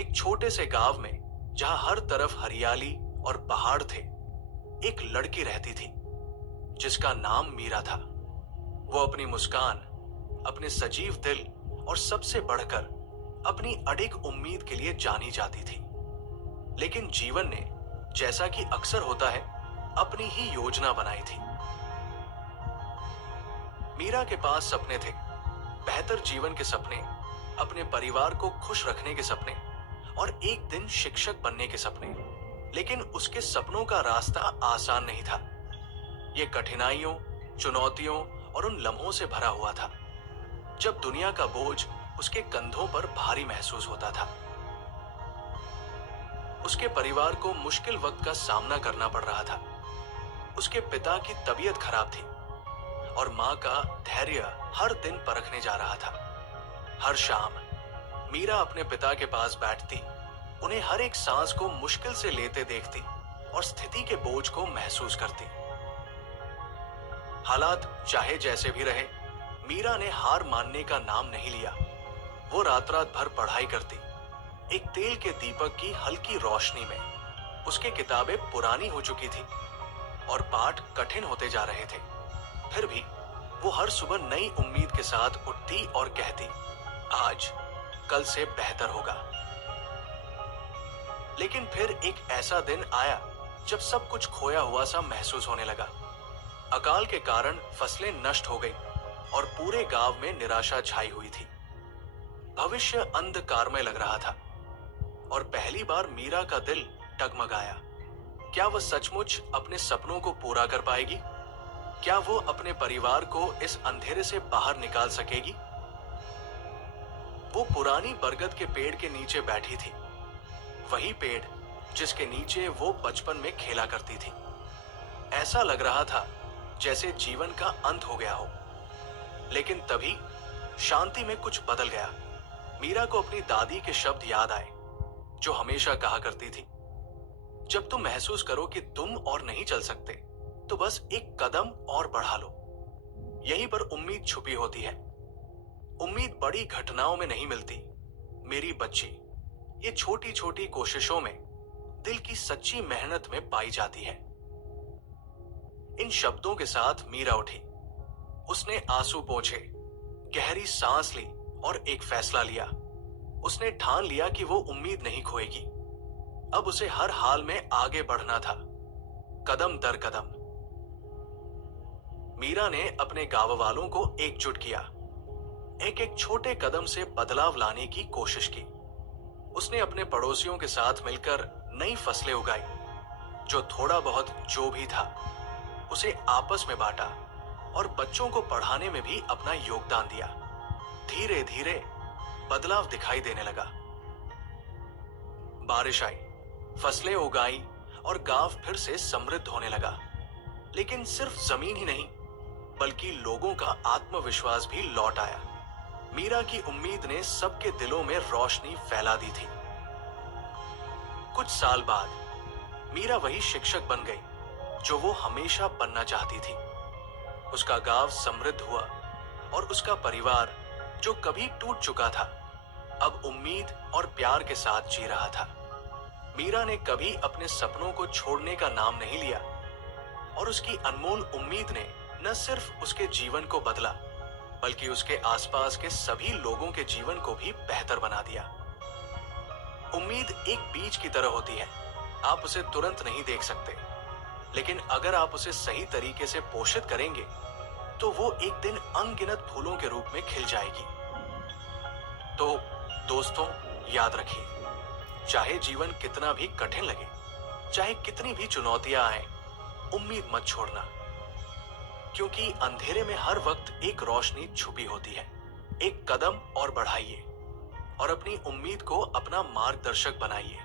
एक छोटे से गांव में जहां हर तरफ हरियाली और पहाड़ थे, एक लड़की रहती थी जिसका नाम मीरा था। वो अपनी मुस्कान, अपने सजीव दिल और सबसे बढ़कर अपनी अडिग उम्मीद के लिए जानी जाती थी। लेकिन जीवन ने, जैसा कि अक्सर होता है, अपनी ही योजना बनाई थी। मीरा के पास सपने थे, बेहतर जीवन के सपने, अपने परिवार को खुश रखने के सपने और एक दिन शिक्षक बनने के सपने। लेकिन उसके सपनों का रास्ता आसान नहीं था। ये कठिनाइयों, चुनौतियों और उन लम्हों से भरा हुआ था जब दुनिया का बोझ उसके कंधों पर भारी महसूस होता था। उसके परिवार को मुश्किल वक्त का सामना करना पड़ रहा था। उसके पिता की तबीयत खराब थी और मां का धैर्य हर दिन परखने जा रहा था। हर शाम मीरा अपने पिता के पास बैठती, उन्हें हर एक सांस को मुश्किल से लेते देखती और स्थिति के बोझ को महसूस करती। हालात चाहे जैसे भी रहे, मीरा ने हार मानने का नाम नहीं लिया। वो रात रात भर पढ़ाई करती, एक तेल के दीपक की हल्की रोशनी में। उसकी किताबें पुरानी हो चुकी थी और पाठ कठिन होते जा रहे थे। फिर भी वो हर सुबह नई उम्मीद के साथ उठती और कहती, आज कल से बेहतर होगा। लेकिन फिर एक ऐसा दिन आया जब सब कुछ खोया हुआ सा महसूस होने लगा। अकाल के कारण फसलें नष्ट हो गई और पूरे गांव में निराशा छाई हुई थी। भविष्य अंधकारमय लग रहा था और पहली बार मीरा का दिल डगमगाया। क्या वह सचमुच अपने सपनों को पूरा कर पाएगी? क्या वो अपने परिवार को इस अंधेरे से बाहर निकाल सकेगी? वो पुरानी बरगद के पेड़ के नीचे बैठी थी, वही पेड़ जिसके नीचे वो बचपन में खेला करती थी। ऐसा लग रहा था जैसे जीवन का अंत हो गया हो। लेकिन तभी शांति में कुछ बदल गया। मीरा को अपनी दादी के शब्द याद आए, जो हमेशा कहा करती थी, जब तुम महसूस करो कि तुम और नहीं चल सकते, तो बस एक कदम और बढ़ा लो। यहीं पर उम्मीद छुपी होती है। उम्मीद बड़ी घटनाओं में नहीं मिलती मेरी बच्ची, ये छोटी छोटी कोशिशों में, दिल की सच्ची मेहनत में पाई जाती है। इन शब्दों के साथ मीरा उठी। उसने आंसू पोंछे, गहरी सांस ली और एक फैसला लिया। उसने ठान लिया कि वो उम्मीद नहीं खोएगी। अब उसे हर हाल में आगे बढ़ना था, कदम दर कदम। मीरा ने अपने गांव वालों को एकजुट किया। एक एक छोटे कदम से बदलाव लाने की कोशिश की। उसने अपने पड़ोसियों के साथ मिलकर नई फसलें उगाई। जो थोड़ा बहुत जो भी था, उसे आपस में बांटा और बच्चों को पढ़ाने में भी अपना योगदान दिया। धीरे धीरे बदलाव दिखाई देने लगा। बारिश आई, फसलें उगाई और गांव फिर से समृद्ध होने लगा। लेकिन सिर्फ जमीन ही नहीं, बल्कि लोगों का आत्मविश्वास भी लौट आया। मीरा की उम्मीद ने सबके दिलों में रोशनी फैला दी थी। कुछ साल बाद मीरा वही शिक्षक बन गई जो वो हमेशा बनना चाहती थी। उसका गांव समृद्ध हुआ और उसका परिवार, जो कभी टूट चुका था, अब उम्मीद और प्यार के साथ जी रहा था। मीरा ने कभी अपने सपनों को छोड़ने का नाम नहीं लिया और उसकी अनमोल उम्मीद ने न सिर्फ उसके जीवन को बदला, बल्कि उसके आसपास के सभी लोगों के जीवन को भी बेहतर बना दिया। उम्मीद एक बीज की तरह होती है। आप उसे तुरंत नहीं देख सकते, लेकिन अगर आप उसे सही तरीके से पोषित करेंगे, तो वो एक दिन अनगिनत फूलों के रूप में खिल जाएगी। तो दोस्तों, याद रखिए, चाहे जीवन कितना भी कठिन लगे, चाहे कितनी भी चुनौतियां आए, उम्मीद मत छोड़ना, क्योंकि अंधेरे में हर वक्त एक रोशनी छुपी होती है। एक कदम और बढ़ाइए और अपनी उम्मीद को अपना मार्गदर्शक बनाइए।